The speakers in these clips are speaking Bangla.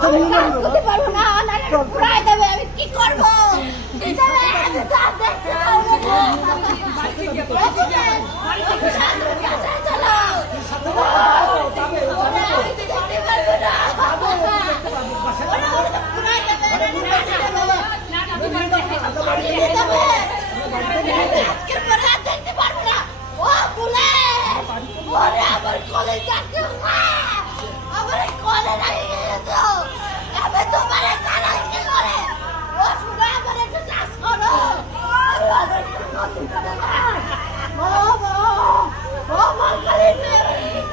সাথে নিয়ে যাবো করতে পারবো না, নাহলে পুরাই দেবে। আমি কি করবো? আমি তো আর দেখতে পারবো না। চলো। ওরা আমি তো দেখতে পারবো না। ওরা তো পুরাই দেবে, আজকের পরে আর দেখতে পারবো না। ও পুলিশ, ওরে আমার কোলে যাচ্ছে, আমার কোলে লাগে গেছে। আমি তোমার কারা কি করে? ও শুনে আমার একটু চাষ করো। ও আমার কালে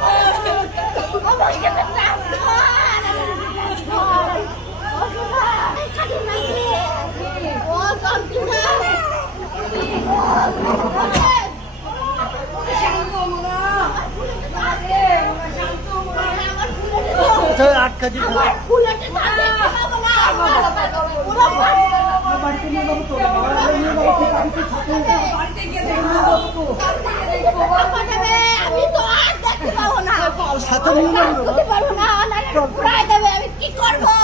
আমাকে চাষ কর। ও শুনে খালি নাকি ও যন্ত্রণা আটকা দিতে আমি তো আর দেখতে পাবো না, সাথে নিয়ে যাবো করতে পারবো না, নাহলে পুরাই দেবে। আমি কি করবো?